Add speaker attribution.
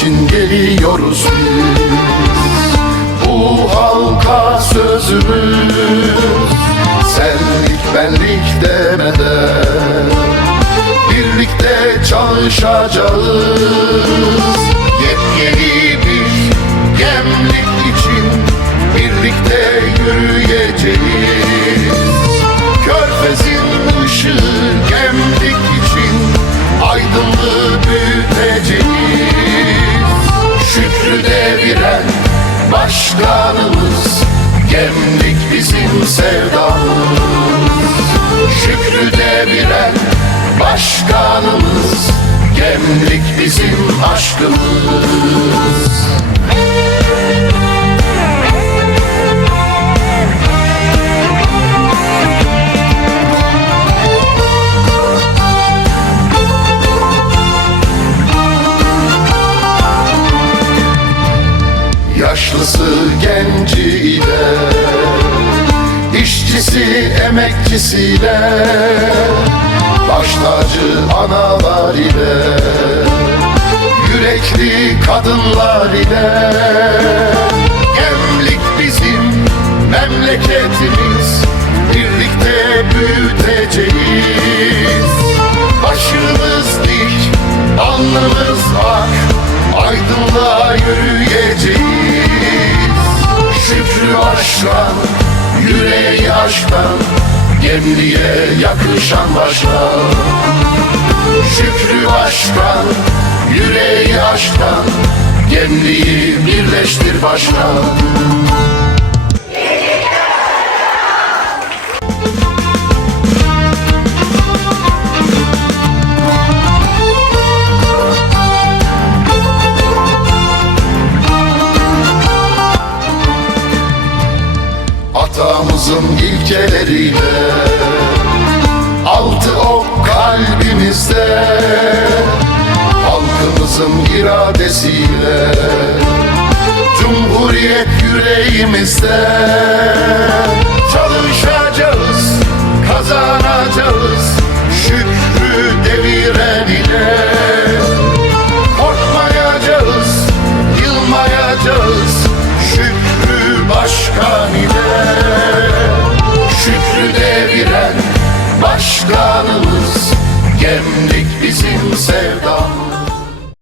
Speaker 1: için geliyoruz biz. Bu halka sözümüz Senlik benlik demeden Birlikte çalışacağız. Yepyeni bir gemlik için Birlikte yürüyeceğiz başkanımız Gemlik bizim sevdamız. Şükrü deviren başkanımız Gemlik bizim aşkımız Yaşlısı genciyle işçisi emekçisiyle Baş tacı analar ile Yürekli kadınlar ile yüreği aşkan Gemliğe yakışan başkan Şükrü aşkan, yüreği aşkan Gemliği birleştir başkan Atamızın ilkeleriyle Altı ok kalbimizde Halkımızın iradesiyle Cumhuriyet yüreğimizde